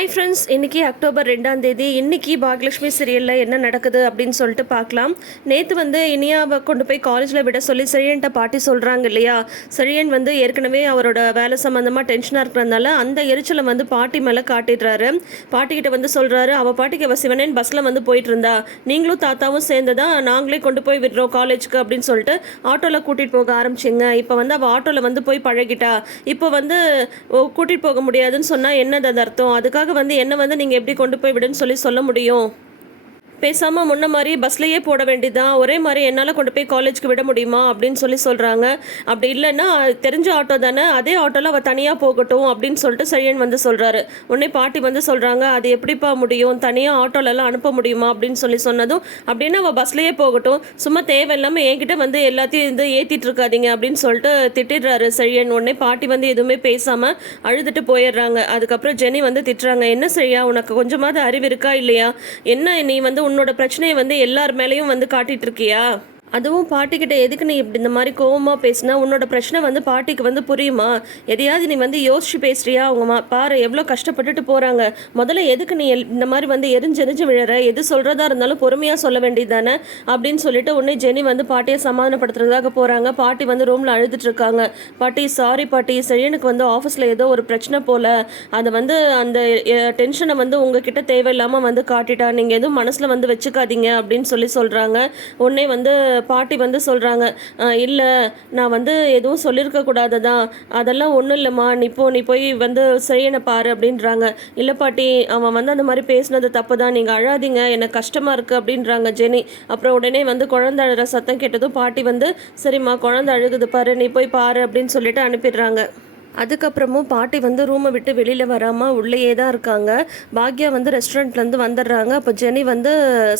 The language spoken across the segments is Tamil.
ஹாய் ஃப்ரெண்ட்ஸ் இன்னைக்கு அக்டோபர் ரெண்டாம் தேதி. இன்றைக்கி பாக்யலட்சுமி சீரியலில் என்ன நடக்குது அப்படின்னு சொல்லிட்டு பார்க்கலாம். நேற்று வந்து இனியாவை கொண்டு போய் காலேஜில் விட சொல்லி செழியன்ட்ட பாட்டி சொல்கிறாங்க இல்லையா? செழியன் வந்து ஏற்கனவே அவரோட வேலை சம்மந்தமாக டென்ஷனாக இருக்கிறதுனால அந்த எரிச்சலை வந்து பாட்டி மேலே காட்டிடுறாரு. பாட்டிக்கிட்ட வந்து சொல்கிறாரு அவள் பாட்டிக்கு அவள் சிவனேன் பஸ்ஸில் வந்து போயிட்டு இருந்தா. நீங்களும் தாத்தாவும் சேர்ந்து தான் நாங்களே கொண்டு போய் விடுறோம் காலேஜுக்கு அப்படின்னு சொல்லிட்டு ஆட்டோவில் கூட்டிகிட்டு போக ஆரம்பிச்சிங்க. இப்போ வந்து அவள் ஆட்டோவில் வந்து போய் பழகிட்டா. இப்போ வந்து கூட்டிகிட்டு போக முடியாதுன்னு சொன்னால் என்னது அது அர்த்தம்? அதுக்காக வந்து என்ன வந்து நீங்கள் எப்படி கொண்டு போய் விடுன்னு சொல்லி சொல்ல முடியும்? பேசாமல் முன்ன மாதிரி பஸ்லேயே போட வேண்டியதான் ஒரே மாதிரி என்னால் கொண்டு போய் காலேஜ்க்கு விட முடியுமா அப்படின்னு சொல்லி சொல்கிறாங்க அப்படி இல்லைன்னா தெரிஞ்ச ஆட்டோ தானே அதே ஆட்டோவில் அவள் தனியாக போகட்டும் அப்படின்னு சொல்லிட்டு செழியன் வந்து சொல்கிறாரு உடனே பாட்டி வந்து சொல்கிறாங்க அது எப்படிப்பா முடியும்? தனியாக ஆட்டோலலாம் அனுப்ப முடியுமா அப்படின்னு சொல்லி சொன்னதும் அப்படின்னா அவள் பஸ்லேயே போகட்டும். சும்மா தேவையில்லாமல் என்கிட்ட வந்து எல்லாத்தையும் இது ஏற்றிட்டு இருக்காதீங்க அப்படின்னு சொல்லிட்டு திட்டிடுறாரு செழியன் உடனே பாட்டி வந்து எதுவுமே பேசாமல் அழுதுட்டு போயிடுறாங்க. அதுக்கப்புறம் ஜெனி வந்து திட்டுறாங்க என்ன செய்யா உனக்கு கொஞ்சமாவது அறிவு இருக்கா இல்லையா? என்ன நீ வந்து உன்னோட பிரச்சனையை வந்து எல்லார் மேலேயும் வந்து காட்டிட்டு இருக்கியா? அதுவும் பாட்டிக்கிட்ட எதுக்கு நீ இப்படி இந்த மாதிரி கோவமாக பேசினா? உன்னோட பிரச்சனை வந்து பாட்டிக்கு வந்து புரியுமா? எதையாவது நீ வந்து யோசிச்சு பேசுறியா? அவங்க மா பாரு எவ்வளோ கஷ்டப்பட்டுட்டு போகிறாங்க முதல்ல எதுக்கு நீ எல்- இந்த மாதிரி வந்து எரிஞ்செரிஞ்சு விழற? எது சொல்கிறதா இருந்தாலும் பொறுமையாக சொல்ல வேண்டியது தானே அப்படின்னு சொல்லிட்டு உடனே ஜெனி வந்து பாட்டியை சமாதானப்படுத்துறதுக்காக போகிறாங்க பாட்டி வந்து ரூமில் அழுதுட்ருக்காங்க பாட்டி சாரி பாட்டி செழியனுக்கு வந்து ஆஃபீஸில் ஏதோ ஒரு பிரச்சனை போல். அதை வந்து அந்த டென்ஷனை வந்து உங்ககிட்ட தேவையில்லாமல் வந்து காட்டிட்டா. நீங்கள் எதுவும் மனசில் வந்து வச்சுக்காதீங்க. அப்படின்னு சொல்லி சொல்கிறாங்க உடனே வந்து பாட்டி வந்து சொல்கிறாங்க இல்லை நான் வந்து எதுவும் சொல்லியிருக்க தான் அதெல்லாம் ஒன்றும் இல்லைம்மா. நீ போ நீ போய் வந்து செய்யனை பாரு அப்படின்றாங்க. இல்லை பாட்டி அவன் வந்து அந்த மாதிரி பேசினது தப்பு தான் நீங்கள் அழாதீங்க. எனக்கு கஷ்டமாக இருக்குது அப்படின்றாங்க ஜெனி. அப்புறம் உடனே வந்து குழந்தை அழுகிற சத்தம் கேட்டதும் பாட்டி வந்து சரிம்மா குழந்தை அழுகுது பாரு. நீ போய் பாரு அப்படின்னு சொல்லிட்டு அனுப்பிடுறாங்க. அதுக்கப்புறமும் பாட்டி வந்து ரூமை விட்டு வெளியில் வராமல் உள்ளேயே தான் இருக்காங்க. பாக்யா வந்து ரெஸ்டாரண்ட்லேருந்து வந்துடுறாங்க. அப்போ ஜெனி வந்து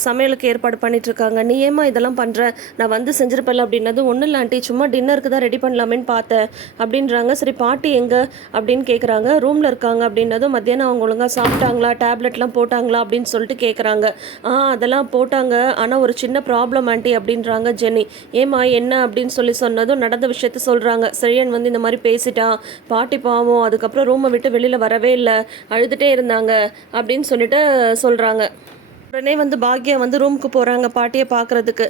சமையலுக்கு ஏற்பாடு பண்ணிகிட்ருக்காங்க நீ ஏமா இதெல்லாம் பண்ணுற நான் வந்து செஞ்சிருப்பேன் அப்படின்னது ஒன்றும் இல்லை ஆண்டி சும்மா டின்னருக்கு தான் ரெடி பண்ணலாமேன்னு பார்த்தேன். அப்படின்றாங்க. சரி பாட்டி எங்கே? அப்படின்னு கேட்குறாங்க ரூமில் இருக்காங்க அப்படின்னதும் மத்தியானம் அவங்க ஒழுங்காக சாப்பிட்டாங்களா? டேப்லெட்லாம் போட்டாங்களா? அப்படின்னு சொல்லிட்டு கேட்குறாங்க ஆ அதெல்லாம் போட்டாங்க. ஆனால் ஒரு சின்ன ப்ராப்ளம் ஆண்டி அப்படின்றாங்க ஜெனி. ஏமா என்ன? அப்படின்னு சொல்லி சொன்னதும் நடந்த விஷயத்த சொல்கிறாங்க சரியன் வந்து இந்த மாதிரி பேசிட்டான். பாட்டி பாவம் அதுக்கப்புறம் ரூமை விட்டு வெளியில் வரவே இல்லை அழுதுகிட்டே இருந்தாங்க அப்படின்னு சொல்லிட்டு சொல்கிறாங்க உடனே வந்து பாக்யா வந்து ரூமுக்கு போகிறாங்க பாட்டியை பார்க்குறதுக்கு.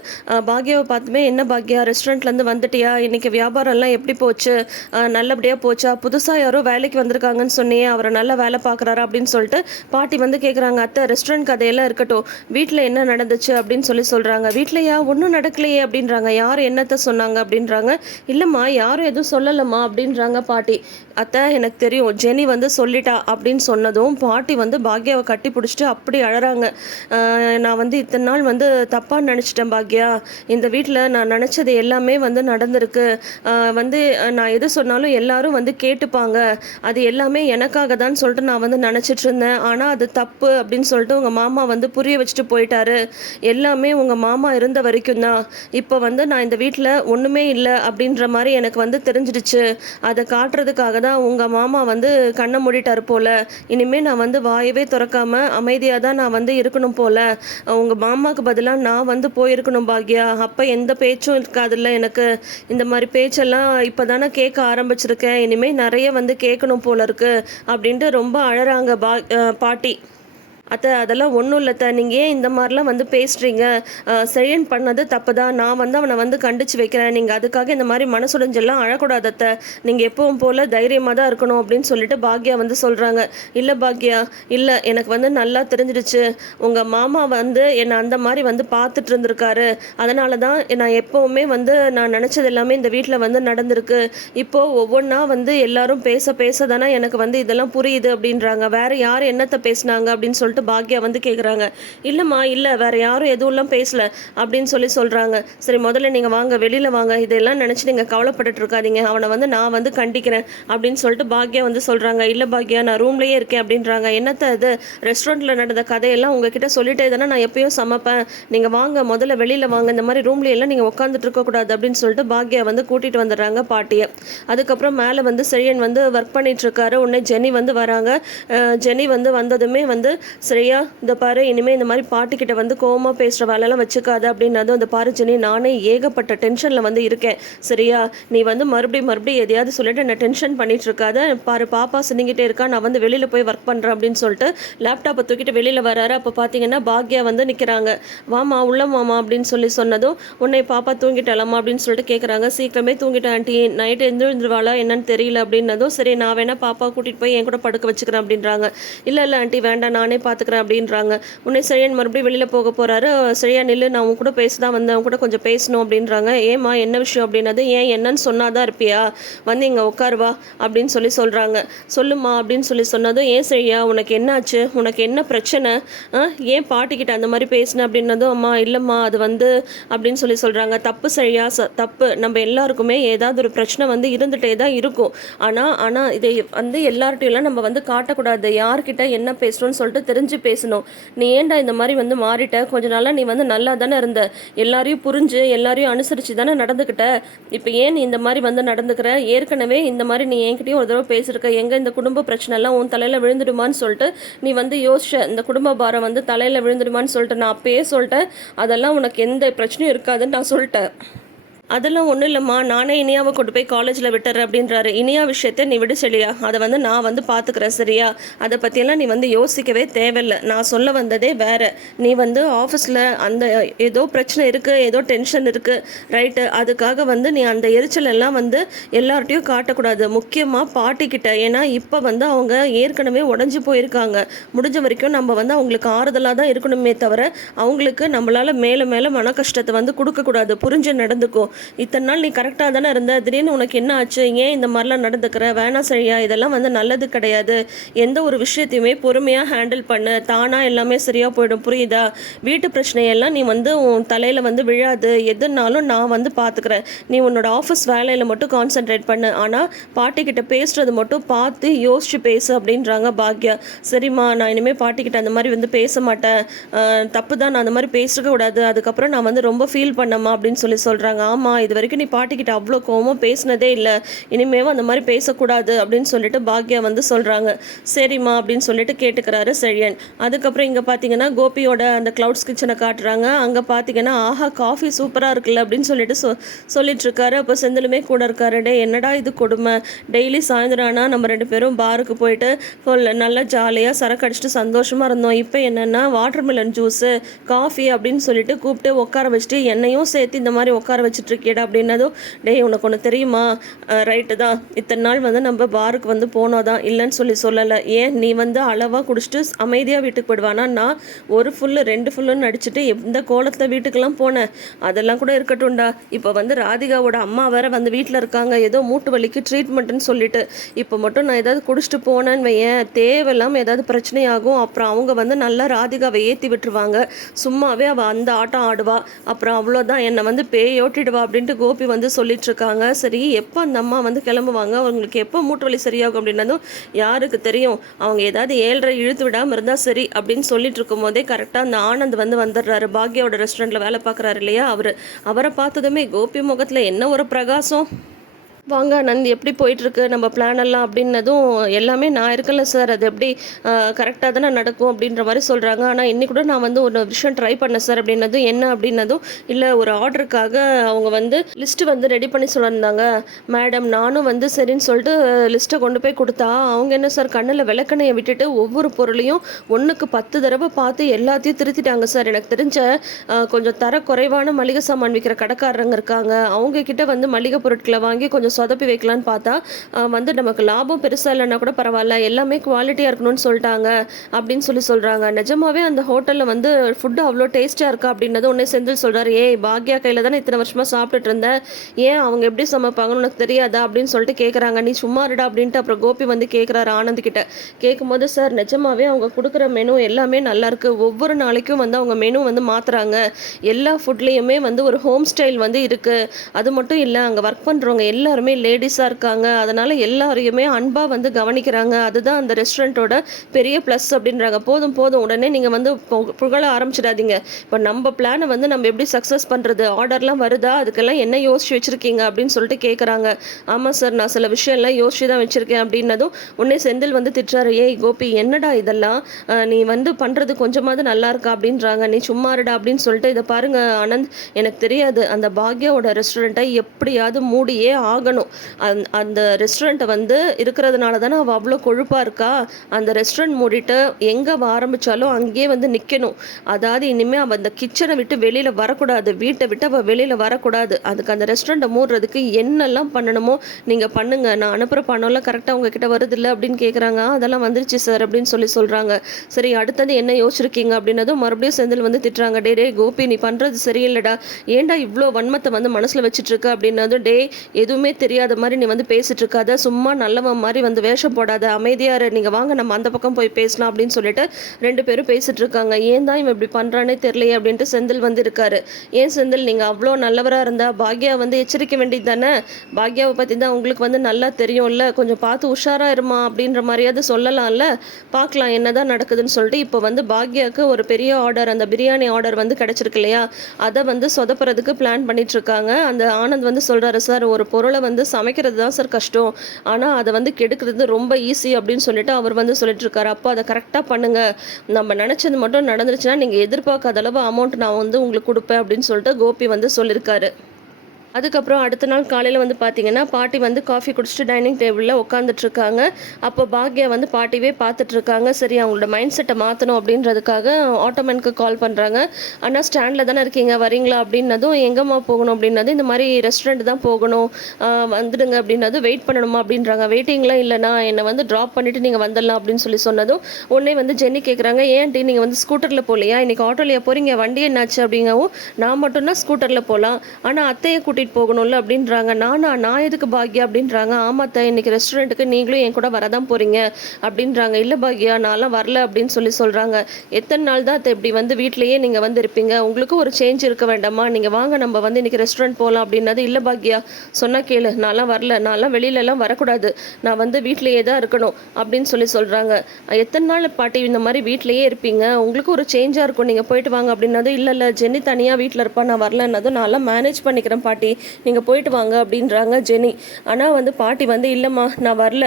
பாக்யாவை பார்த்துமே என்ன பாக்யா ரெஸ்டாரண்ட்லேருந்து வந்துட்டியா? இன்னைக்கு வியாபாரம்லாம் எப்படி போச்சு? நல்லபடியாக போச்சா? புதுசாக யாரோ வேலைக்கு வந்திருக்காங்கன்னு சொன்னியே அவரை நல்லா வேலை பார்க்குறாரா? அப்படின்னு சொல்லிட்டு பாட்டி வந்து கேட்குறாங்க அத்தை ரெஸ்டாரண்ட் கதையெல்லாம் இருக்கட்டும். வீட்டில் என்ன நடந்துச்சு? அப்படின்னு சொல்லி சொல்கிறாங்க வீட்லையா? ஒன்றும் நடக்கலையே அப்படின்றாங்க. யார் என்னத்தை சொன்னாங்க? அப்படின்றாங்க. இல்லைம்மா யாரும் எதுவும் சொல்லலைம்மா அப்படின்றாங்க பாட்டி. அத்தை எனக்கு தெரியும். ஜெனி வந்து சொல்லிட்டா அப்படின்னு சொன்னதும் பாட்டி வந்து பாக்யாவை கட்டி பிடிச்சிட்டு அப்படி அழறாங்க. நான் வந்து இத்தனை நாள் வந்து தப்பாக நினச்சிட்டேன் பாக்யா. இந்த வீட்டில் நான் நினச்சது எல்லாமே வந்து நடந்திருக்கு. வந்து நான் எது சொன்னாலும் எல்லாரும் வந்து கேட்டுப்பாங்க. அது எல்லாமே எனக்காக தான் சொல்லிட்டு நான் வந்து நினச்சிட்டு இருந்தேன். ஆனால் அது தப்பு அப்படின்னு சொல்லிட்டு உங்கள் மாமா வந்து புரிய வச்சுட்டு போயிட்டாரு. எல்லாமே உங்கள் மாமா இருந்த வரைக்கும் தான். இப்போ வந்து நான் இந்த வீட்டில் ஒன்றுமே இல்லை அப்படின்ற மாதிரி எனக்கு வந்து தெரிஞ்சிடுச்சு. அதை காட்டுறதுக்காக தான் உங்கள் மாமா வந்து கண்ணை மூடிட்டாரு போல. இனிமேல் நான் வந்து வாயவே திறக்காமல் அமைதியாக தான் நான் வந்து இருக்கணும் போல உங்கள் மாமாவுக்கு பதிலாக நான் வந்து போயிருக்கணும் பாக்யா. அப்போ எந்த பேச்சும் இருக்காதுல்ல எனக்கு. இந்த மாதிரி பேச்செல்லாம் இப்போ தானே கேட்க ஆரம்பிச்சிருக்கேன். இனிமேல் நிறைய வந்து கேட்கணும் போல இருக்கு அப்படின்ட்டு ரொம்ப அழறாங்க பா பாட்டி. அத்தை அதெல்லாம் ஒன்றும் இல்லைத்த. நீங்கள் ஏன் இந்த மாதிரிலாம் வந்து பேசுகிறீங்க செழியன் பண்ணது தப்பு தான் நான் வந்து அவனை வந்து கண்டிச்சு வைக்கிறேன். நீங்கள் அதுக்காக இந்த மாதிரி மனசுடைஞ்செல்லாம் அழக்கூடாது அத்தை. நீங்கள் எப்பவும் போல் தைரியமாக தான் இருக்கணும் அப்படின்னு சொல்லிட்டு பாக்யா வந்து சொல்கிறாங்க இல்லை பாக்யா இல்லை எனக்கு வந்து நல்லா தெரிஞ்சிடுச்சு. உங்கள் மாமா வந்து என்னை அந்த மாதிரி வந்து பார்த்துட்டு இருந்திருக்காரு. அதனால தான் நான் எப்போவுமே வந்து நான் நினச்சது எல்லாமே இந்த வீட்டில் வந்து நடந்திருக்கு. இப்போது ஒவ்வொன்றா வந்து எல்லாரும் பேச பேச தானே எனக்கு வந்து இதெல்லாம் புரியுது அப்படின்றாங்க. வேறு யார் என்னத்தை பேசுனாங்க அப்படின்னு சொல்லிட்டு பாக்யா வந்து கேட்குறாங்க இல்லைம்மா இல்லை வேற யாரும் எதுவும்லாம் பேசல அப்படின்னு சொல்லி சொல்கிறாங்க சரி முதல்ல நீங்கள் வாங்க வெளியில் வாங்க. இதெல்லாம் நினச்சி நீங்கள் கவலைப்பட்டுட்டு இருக்காதீங்க. அவனை வந்து நான் வந்து கண்டிக்கிறேன் அப்படின்னு சொல்லிட்டு பாக்யா வந்து சொல்கிறாங்க இல்லை பாக்யா நான் ரூம்லேயே இருக்கேன் அப்படின்றாங்க. என்னத்த இது? ரெஸ்டாரண்ட்டில் நடந்த கதையெல்லாம் உங்ககிட்ட சொல்லிட்டே தானே நான் எப்பயும் சமைப்பேன். நீங்கள் வாங்க முதல்ல வெளியில் வாங்க. இந்த மாதிரி ரூம்ல எல்லாம் நீங்கள் உட்காந்துட்டு இருக்கக்கூடாது அப்படின்னு சொல்லிட்டு பாக்யா வந்து கூட்டிகிட்டு வந்துடுறாங்க பாட்டியை. அதுக்கப்புறம் மேலே வந்து செழியன் வந்து ஒர்க் பண்ணிட்டு இருக்காரு. உடனே ஜெனி வந்து வராங்க. ஜெனி வந்து வந்ததுமே வந்து சரியா? இந்த பாரு இனிமேல் இந்த மாதிரி பாட்டிக்கிட்ட வந்து கோவமாக பேசுகிற வேலைலாம் வச்சுக்காத அப்படின்னதும் இந்த பாரு ஜெனி நானே ஏகப்பட்ட டென்ஷனில் வந்து இருக்கேன். சரியா? நீ வந்து மறுபடியும் மறுபடியும் எதையாவது சொல்லிட்டு என்னை டென்ஷன் பண்ணிட்டு இருக்காத. பாரு பாப்பா சின்னிக்கிட்டே இருக்கா நான் வந்து வெளியில் போய் ஒர்க் பண்ணுறேன் அப்படின்னு சொல்லிட்டு லேப்டாப்பை தூக்கிட்டு வெளியில் வராரு. அப்போ பார்த்தீங்கன்னா பாக்யா வந்து நிற்கிறாங்க வாமா உள்ள மாமா அப்படின்னு சொல்லி சொன்னதும் உன்னை பாப்பா தூங்கிட்டாலாமா அப்படின்னு சொல்லிட்டு கேட்குறாங்க சீக்கிரமே தூங்கிட்டேன் ஆண்டி நைட்டு எழுந்திருந்துருவாளா என்னன்னு தெரியல அப்படின்னதும் சரி நான் வேணா பாப்பா கூட்டிகிட்டு போய் என் கூட படுக்க வச்சுக்கிறேன் அப்படின்றாங்க. இல்லை இல்லை ஆண்டி வேண்டாம் நானே பார்த்து பார்த்துக்கிறேன் அப்படின்றாங்க. உன்னை செழியன் மறுபடியும் வெளியில் போக போகிறாரு சரியா நில்லு நான் உன் கூட பேச தான் வந்தேன் கூட கொஞ்சம் பேசணும் அப்படின்றாங்க. ஏம்மா என்ன விஷயம் அப்படின்னது? ஏன் என்னன்னு சொன்னாதான் இருப்பியா? வந்து இங்கே உட்காருவா அப்படின்னு சொல்லி சொல்கிறாங்க சொல்லுமா அப்படின்னு சொல்லி சொன்னதும் ஏன் சரியா உனக்கு என்னாச்சு? உனக்கு என்ன பிரச்சனை? ஆ ஏன் பாட்டிக்கிட்ட அந்த மாதிரி பேசின? அப்படின்னதும் அம்மா இல்லைம்மா அது வந்து அப்படின்னு சொல்லி சொல்கிறாங்க தப்பு சரியா ச தப்பு. நம்ம எல்லாருக்குமே ஏதாவது ஒரு பிரச்சனை வந்து இருந்துகிட்டே தான் இருக்கும். ஆனால் ஆனால் இதை வந்து எல்லார்ட்டையும் நம்ம வந்து காட்டக்கூடாது. யார்கிட்ட என்ன பேசணும்னு சொல்லிட்டு தெரிஞ்சு பேசணும். நீ ஏன்டா இந்த மாதிரி வந்து மாறிட்ட? கொஞ்ச நாளாக நீ வந்து நல்லா தானே இருந்த. எல்லாரையும் புரிஞ்சு எல்லாரையும் அனுசரித்து தானே நடந்துக்கிட்ட இப்போ ஏன் நீ இந்த மாதிரி வந்து நடந்துக்கிற? ஏற்கனவே இந்த மாதிரி நீ என்கிட்டயும் ஒரு தடவை பேசியிருக்க. எங்கே இந்த குடும்ப பிரச்சனை எல்லாம் உன் தலையில் விழுந்துடுமான்னு சொல்லிட்டு நீ வந்து யோசிச்ச. இந்த குடும்ப பாரம் வந்து தலையில் விழுந்துடுமான்னு சொல்லிட்டு நான் அப்பயே சொல்லிட்டேன். அதெல்லாம் உனக்கு எந்த பிரச்சனையும் இருக்காதுன்னு நான் சொல்லிட்டேன். அதெல்லாம் ஒன்றும் இல்லைம்மா. நானே இனியாவை கொண்டு போய் காலேஜில் விட்டுறேன் அப்படின்றாரு. இனியா விஷயத்தை நீ விடு செழியா அதை வந்து நான் வந்து பார்த்துக்கிறேன் சரியா? அதை பற்றியெல்லாம் நீ வந்து யோசிக்கவே தேவையில்லை. நான் சொல்ல வந்ததே வேறு. நீ வந்து ஆஃபீஸில் அந்த ஏதோ பிரச்சனை இருக்குது ஏதோ டென்ஷன் இருக்குது ரைட்டு அதுக்காக வந்து நீ அந்த எரிச்சல் எல்லாம் வந்து எல்லார்ட்டையும் காட்டக்கூடாது. முக்கியமாக பாட்டிக்கிட்ட. ஏன்னா இப்போ வந்து அவங்க ஏற்கனவே உடஞ்சி போயிருக்காங்க. முடிஞ்ச வரைக்கும் நம்ம வந்து அவங்களுக்கு ஆறுதலாக தான் இருக்கணுமே தவிர அவங்களுக்கு நம்மளால் மேலே மேலே மன கஷ்டத்தை வந்து கொடுக்கக்கூடாது. புரிஞ்சு நடந்துக்கும் இத்தனை நாள் நீ கரெக்டாக தானே இருந்த? திடீர்னு உனக்கு என்ன ஆச்சு? ஏன் இந்த மாதிரிலாம் நடந்துக்கிற? வேணாம் சரியா இதெல்லாம் வந்து நல்லது கிடையாது. எந்த ஒரு விஷயத்தையுமே பொறுமையாக ஹேண்டில் பண்ணு. தானாக எல்லாமே சரியாக போயிடும். புரியுதா? வீட்டு பிரச்சனையெல்லாம் நீ வந்து உன் தலையில் வந்து விழாது. எதுனாலும் நான் வந்து பார்த்துக்கிறேன் நீ உன்னோட ஆஃபீஸ் வேலையில் மட்டும் கான்சென்ட்ரேட் பண்ணு. ஆனால் பாட்டிக்கிட்ட பேசுறது மட்டும் பார்த்து யோசிச்சு பேசு அப்படின்றாங்க பாக்யா. சரிம்மா நான் இனிமேல் பாட்டிக்கிட்ட அந்த மாதிரி வந்து பேச மாட்டேன். தப்பு தான் நான் அந்த மாதிரி பேசிருக்க கூடாது. அதுக்கப்புறம் நான் வந்து ரொம்ப ஃபீல் பண்ணம்மா அப்படின்னு சொல்லி சொல்கிறாங்க ஆமாம் இது வரைக்கும் நீ பாட்டிக்கிட்ட அவ்வளோ கோவமாக பேசினதே இல்லை. இனிமேவும் அந்த மாதிரி பேசக்கூடாது அப்படின்னு சொல்லிட்டு பாக்யா வந்து சொல்கிறாங்க சரிம்மா அப்படின்னு சொல்லிட்டு கேட்டுக்கிறாரு செழியன். அதுக்கப்புறம் இங்கே பார்த்தீங்கன்னா கோபியோட அந்த க்ளவுட்ஸ் கிச்சனை காட்டுறாங்க. அங்கே பார்த்தீங்கன்னா ஆஹா காஃபி சூப்பராக இருக்குல்ல அப்படின்னு சொல்லிட்டு சொ சொல்லிட்டு இருக்காரு அப்போ செந்திலுமே கூட இருக்காரு டே என்னடா இது கொடுமை? டெய்லி சாயந்தரம் ஆனால் நம்ம ரெண்டு பேரும் பாருக்கு போயிட்டு நல்லா ஜாலியாக சரக்கு அடிச்சுட்டு சந்தோஷமாக இருந்தோம். இப்போ என்னென்னா வாட்டர்மெலன் ஜூஸு காஃபி அப்படின்னு சொல்லிட்டு கூப்பிட்டு உட்கார வச்சுட்டு என்னையும் சேர்த்து இந்த மாதிரி உட்கார வச்சுட்டு இருக்கியடா அப்படின்னதும் டேய் உனக்கு ஒன்று தெரியுமா? ரைட்டு தான். இத்தனை நாள் வந்து நம்ம பாருக்கு வந்து போனோம் தான் இல்லைன்னு சொல்லி சொல்லலை. ஏன்? நீ வந்து அளவாக குடிச்சிட்டு அமைதியாக வீட்டுக்கு போயிடுவானா நான் ஒரு ஃபுல்லு ரெண்டு ஃபுல்லுன்னு அடிச்சுட்டு எந்த கோலத்தில் வீட்டுக்கெல்லாம் போனேன்? அதெல்லாம் கூட இருக்கட்டும்டா. இப்போ வந்து ராதிகாவோட அம்மா வேற வந்து வீட்டில் இருக்காங்க. ஏதோ மூட்டு வலிக்கு ட்ரீட்மெண்ட்டுன்னு சொல்லிட்டு. இப்போ மட்டும் நான் ஏதாவது குடிச்சிட்டு போனேன்னு வையேன். தேவையில்லாமல் ஏதாவது பிரச்சனை ஆகும் அப்புறம் அவங்க வந்து நல்லா ராதிகாவை ஏற்றி விட்டுருவாங்க. சும்மாவே அவள் அந்த ஆட்டம் ஆடுவா. அப்புறம் அவ்வளோதான் என்னை வந்து பேய் ஓட்டிடுவா அப்படின்ட்டு கோபி வந்து சொல்லிட்டுருக்காங்க சரி எப்போ அந்த அம்மா வந்து கிளம்புவாங்க? அவங்களுக்கு எப்போ மூட்டு வலி சரியாகும் அப்படின்னதும் யாருக்கு தெரியும்? அவங்க ஏதாவது ஏழரை இழுத்து விடாமல் இருந்தால் சரி அப்படின்னு சொல்லிட்டு இருக்கும் போதே கரெக்டாக அந்த ஆனந்த் வந்து வந்துடுறாரு. பாக்யாவோட ரெஸ்டாரண்ட்டில் வேலை பார்க்குறாரு இல்லையா? அவர். அவரை பார்த்ததுமே கோபி முகத்தில் என்ன ஒரு பிரகாசம்? வாங்க நந்தி எப்படி போயிட்டுருக்கு? நம்ம பிளான் எல்லாம் அப்படின்னதும் எல்லாமே நான் இருக்கல சார் அது எப்படி கரெக்டாக தானே நடக்கும் அப்படின்ற மாதிரி சொல்கிறாங்க ஆனால் இன்னைக்கு கூட நான் வந்து ஒரு விஷயம் ட்ரை பண்ணேன் சார் அப்படின்னதும் என்ன அப்படின்னதும் இல்லை ஒரு ஆர்டருக்காக அவங்க வந்து லிஸ்ட்டு வந்து ரெடி பண்ணி சொல்லியிருந்தாங்க. மேடம் நானும் வந்து சரின்னு சொல்லிட்டு லிஸ்ட்டை கொண்டு போய் கொடுத்தா அவங்க என்ன சார் கண்ணில் விளக்கணையை விட்டுட்டு ஒவ்வொரு பொருளையும் ஒன்றுக்கு பத்து தடவை பார்த்து எல்லாத்தையும் திருத்திட்டாங்க சார் எனக்கு தெரிஞ்ச கொஞ்சம் தர குறைவான மளிகை சாமான் விற்கிற கடைக்காரங்க இருக்காங்க. அவங்க கிட்ட வந்து மளிகை பொருட்களை வாங்கி கொஞ்சம் சொதப்பி வைக்கலான்னு பார்த்தா வந்து நமக்கு லாபம் பெருசாக இல்லைன்னா கூட பரவாயில்ல எல்லாமே குவாலிட்டியாக இருக்கணும்னு சொல்லிட்டாங்க அப்படின்னு சொல்லி சொல்கிறாங்க நிஜமாவே அந்த ஹோட்டலில் வந்து ஃபுட்டு அவ்வளோ டேஸ்ட்டாக இருக்கா அப்படின்னது உடனே செந்தில் சொல்கிறார் ஏய் பாக்யா கையில் தானே இத்தனை வருஷமாக சாப்பிட்டுட்டு இருந்தேன். ஏன் அவங்க எப்படி சமைப்பாங்கன்னு உனக்கு தெரியாதா அப்படின்னு சொல்லிட்டு கேட்குறாங்க நீ சும்மா இருடா அப்படின்ட்டு அப்புறம் கோபி வந்து கேட்குறாரு ஆனந்த் கிட்ட. கேட்கும்போது சார் நிஜமாவே அவங்க கொடுக்குற மெனு எல்லாமே நல்லாயிருக்கு ஒவ்வொரு நாளைக்கும் வந்து அவங்க மெனு வந்து மாற்றுறாங்க எல்லா ஃபுட்லேயுமே வந்து ஒரு ஹோம் ஸ்டைல் வந்து இருக்குது அது மட்டும் இல்லை அங்கே ஒர்க் பண்ணுறவங்க எல்லாருமே எல்லாருமே லேடிஸாக இருக்காங்க. அதனால் எல்லாரையுமே அன்பாக வந்து கவனிக்கிறாங்க. அதுதான் அந்த ரெஸ்டாரண்ட்டோட பெரிய ப்ளஸ் அப்படின்றாங்க. போதும் போதும். உடனே நீங்கள் வந்து புக- புகழ ஆரம்பிச்சிடாதீங்க. இப்போ நம்ம பிளானை வந்து நம்ம எப்படி சக்ஸஸ் பண்ணுறது ஆர்டர்லாம் வருதா? அதுக்கெல்லாம் என்ன யோசிச்சு வச்சுருக்கீங்க? அப்படின்னு சொல்லிட்டு கேட்குறாங்க ஆமாம் சார் நான் சில விஷயம்லாம் யோசிச்சு தான் வச்சுருக்கேன் அப்படின்னதும் உடனே செந்தில் வந்து திட்டுறாரு. ஏய் கோபி என்னடா இதெல்லாம்? நீ வந்து பண்ணுறது கொஞ்சமாவது நல்லா இருக்கா? அப்படின்றாங்க. நீ சும்மா இருடா அப்படின்னு சொல்லிட்டு இதை பாருங்க ஆனந்த். எனக்கு தெரியாது. அந்த பாக்யாவோட ரெஸ்டாரண்ட்டை எப்படியாவது மூடியே ஆகணும். அந் அந்த ரெஸ்டாரண்ட்டை வந்து இருக்கிறதுனால தானே அவள் அவ்வளோ கொழுப்பாக இருக்கா? அந்த ரெஸ்டாரண்ட் மூடிட்டு எங்கே ஆரம்பித்தாலும் அங்கேயே வந்து நிற்கணும் அதாவது இனிமேல் அவள் அந்த கிச்சனை விட்டு வெளியில் வரக்கூடாது. வீட்டை விட்டு அவள் வெளியில் வரக்கூடாது. அதுக்கு அந்த ரெஸ்டாரண்ட்டை மூடுறதுக்கு என்னெல்லாம் பண்ணணுமோ நீங்கள் பண்ணுங்கள் நான் அனுப்புகிற பணம்லாம் கரெக்டாக உங்ககிட்ட வருதில்ல அப்படின்னு கேட்குறாங்க அதெல்லாம் வந்துருச்சு சார் அப்படின்னு சொல்லி சொல்கிறாங்க சரி அடுத்தது என்ன யோசிச்சிருக்கீங்க அப்படின்னதும் மறுபடியும் செந்தில் வந்து திட்டுறாங்க. டே டே கோபி நீ பண்ணுறது சரியில்லைடா. ஏன்டா இவ்வளோ வன்மத்தை வந்து மனசில் வச்சுட்டு இருக்க? அப்படின்னதும் டே எதுவுமே தெரியாத மாதிரி நீ வந்து பேசிட்டு இருக்காத சும்மா நல்லவன் மாதிரி வந்து வேஷம் போடாத. அமைதியாக நீங்கள் வாங்க நம்ம அந்த பக்கம் போய் பேசலாம் அப்படின்னு சொல்லிட்டு ரெண்டு பேரும் பேசிட்டு இருக்காங்க ஏன் தான் இவன் இப்படி பண்ணுறானே தெரியலையே அப்படின்ட்டு செந்தில் வந்து இருக்காரு. ஏன் செந்தில் நீங்கள் அவ்வளோ நல்லவராக இருந்தா பாக்யா வந்து எச்சரிக்க வேண்டியது தானே? பாக்யாவை பற்றி தான் உங்களுக்கு வந்து நல்லா தெரியும்ல. கொஞ்சம் பார்த்து உஷாராக இருமா அப்படின்ற மாதிரியாவது சொல்லலாம்ல. பார்க்கலாம் என்னதான் நடக்குதுன்னு சொல்லிட்டு இப்போ வந்து பாக்யாவுக்கு ஒரு பெரிய ஆர்டர் அந்த பிரியாணி ஆர்டர் வந்து கிடச்சிருக்கு இல்லையா? அதை வந்து சொதப்புறதுக்கு பிளான் பண்ணிட்டு இருக்காங்க அந்த ஆனந்த் வந்து சொல்கிறாரு சார் ஒரு பொருளை வந்து வந்து சமைக்கிறது தான் சார் கஷ்டம். ஆனால் அதை வந்து கெடுக்கிறது ரொம்ப ஈஸி அப்படின்னு சொல்லிட்டு அவர் வந்து சொல்லிட்டு இருக்காரு. அப்போ அதை கரெக்டாக பண்ணுங்க. நம்ம நினச்சது மட்டும் நடந்துருச்சுன்னா நீங்கள் எதிர்பார்க்காத அளவு அமௌண்ட் நான் வந்து உங்களுக்கு கொடுப்பேன் அப்படின்னு சொல்லிட்டு கோபி வந்து சொல்லியிருக்காரு அதுக்கப்புறம் அடுத்த நாள் காலையில் வந்து பார்த்தீங்கன்னா பாட்டி வந்து காஃபி குடிச்சிட்டு டைனிங் டேபிளில் உட்காந்துட்ருக்காங்க அப்போ பாக்யா வந்து பாட்டிவே பார்த்துட்ருக்காங்க சரி அவங்களோட மைண்ட் செட்டை மாற்றணும் அப்படின்றதுக்காக ஆட்டோமேனுக்கு கால் பண்ணுறாங்க அண்ணா ஸ்டாண்டில் தானே இருக்கீங்க? வரீங்களா? அப்படின்னதும் எங்கம்மா போகணும் அப்படின்னதும் இந்த மாதிரி ரெஸ்டாரண்ட் தான் போகணும். வந்துடுங்க அப்படின்னதும் வெயிட் பண்ணணுமா அப்படின்றாங்க. வெயிட்டிங்லாம் இல்லைண்ணா. என்னை வந்து ட்ராப் பண்ணிவிட்டு நீங்கள் வந்துடலாம் அப்படின்னு சொல்லி சொன்னதும் உடனே வந்து ஜென்னி கேட்குறாங்க ஏன்ட்டி நீங்கள் வந்து ஸ்கூட்டரில் போகலையா? இன்றைக்கி ஆட்டோலையா போகிறீங்க வண்டி என்னாச்சு? அப்படிங்கவும் நான் மட்டும்தான் ஸ்கூட்டரில் போகலாம். ஆனால் அத்தையை கூட்டிகிட்டு போகணும்ல அப்படின்றாங்க. நானா நான் எதுக்கு பாக்யா அப்படின்றாங்க. ஆமாத்தா இன்னைக்கு ரெஸ்டாரண்ட்டுக்கு நீங்களும் என் கூட வரதான் போகிறீங்க அப்படின்றாங்க. இல்லை பாக்யா நான்லாம் வரல அப்படின்னு சொல்லி சொல்கிறாங்க எத்தனை நாள் தான் இப்படி வந்து வீட்லேயே நீங்கள் வந்து இருப்பீங்க? உங்களுக்கு ஒரு சேஞ்ச் இருக்க வேண்டாமா? நீங்கள் வாங்க நம்ம வந்து இன்னைக்கு ரெஸ்டாரண்ட் போகலாம் அப்படின்னது இல்லை பாக்யா. சொன்னா கேளு. நான்லாம் வரல. நான்லாம் வெளியிலலாம் வரக்கூடாது. நான் வந்து வீட்லேயே தான் இருக்கணும் அப்படின்னு சொல்லி சொல்கிறாங்க எத்தனை நாள் பாட்டி இந்த மாதிரி வீட்லேயே இருப்பீங்க? உங்களுக்கு ஒரு சேஞ்சாக இருக்கும். நீங்கள் போயிட்டு வாங்க அப்படின்னதும் இல்லை இல்லை ஜெனி தனியாக வீட்டில் இருப்பா. நான் வரலன்னதும் நான்லாம் மேனேஜ் பண்ணிக்கிறேன் பாட்டி. நீங்கள் போயிட்டு வாங்க அப்படின்றாங்க ஜெனி. ஆனால் வந்து பாட்டி வந்து இல்லைம்மா நான் வரல.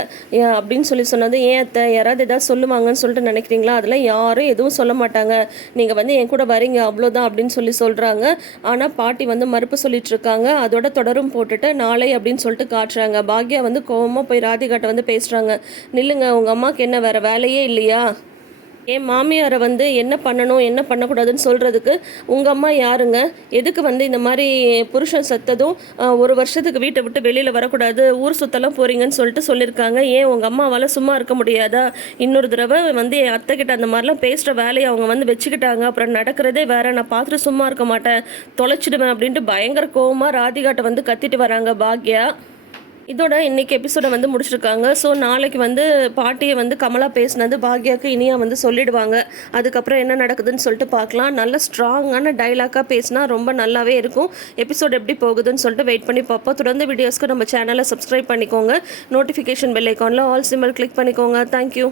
அப்படின்னு சொல்லி சொன்னது ஏன் அத்தை யாராவது ஏதாவது சொல்லுவாங்கன்னு சொல்லிட்டு நினைக்கிறீங்களா? அதெல்லாம் யாரும் எதுவும் சொல்ல மாட்டாங்க. நீங்கள் வந்து என் கூட வரீங்க அவ்வளோதான் அப்படின்னு சொல்லி சொல்கிறாங்க ஆனால் பாட்டி வந்து மறுப்பு சொல்லிட்டு இருக்காங்க. அதோட தொடரும் போட்டுட்டு நாளை அப்படின்னு சொல்லிட்டு காட்டுறாங்க. பாக்யா வந்து கோவமாக போய் ராதிகாட்ட வந்து பேசுகிறாங்க நில்லுங்க உங்கள் அம்மாவுக்கு என்ன வேறு வேலையே இல்லையா? என் மாமியாரை வந்து என்ன பண்ணணும் என்ன பண்ணக்கூடாதுன்னு சொல்கிறதுக்கு உங்கள் அம்மா யாருங்க? எதுக்கு வந்து இந்த மாதிரி புருஷன் செத்ததும் ஒரு வருஷத்துக்கு வீட்டை விட்டு வெளியில் வரக்கூடாது ஊர் சுத்தலாம் போகிறீங்கன்னு சொல்லிட்டு சொல்லியிருக்காங்க. ஏன் உங்கள் அம்மாவால் சும்மா இருக்க முடியாதா? இன்னொரு தடவை வந்து என் அத்தை கிட்ட அந்த மாதிரிலாம் பேசுகிற வேலையை அவங்க வந்து வச்சுக்கிட்டாங்க. அப்புறம் நடக்கிறதே வேற. நான் பார்த்துட்டு சும்மா இருக்க மாட்டேன். தொலைச்சிடுவேன் அப்படின்ட்டு பயங்கர கோவமாக ராதிகாட்டை வந்து கத்திட்டு வராங்க பாக்யா. இதோட இன்னைக்கு எபிசோடை வந்து முடிச்சிருக்காங்க. ஸோ நாளைக்கு வந்து பாட்டியை வந்து கமலா பேசினது பாக்யாவுக்கு இனியா வந்து சொல்லிடுவாங்க. அதுக்கப்புறம் என்ன நடக்குதுன்னு சொல்லிட்டு பார்க்கலாம். நல்ல ஸ்ட்ராங்கான டைலாக்காக பேசினா ரொம்ப நல்லாவே இருக்கும். எபிசோட் எப்படி போகுதுன்னு சொல்லிட்டு வெயிட் பண்ணி பார்ப்போம். தொடர்ந்து வீடியோஸ்க்கு நம்ம சேனலை சப்ஸ்கிரைப் பண்ணிக்கோங்க. நோட்டிஃபிகேஷன் பெல் ஐக்கானில் ஆல் சிம்பிள் கிளிக் பண்ணிக்கோங்க. Thank you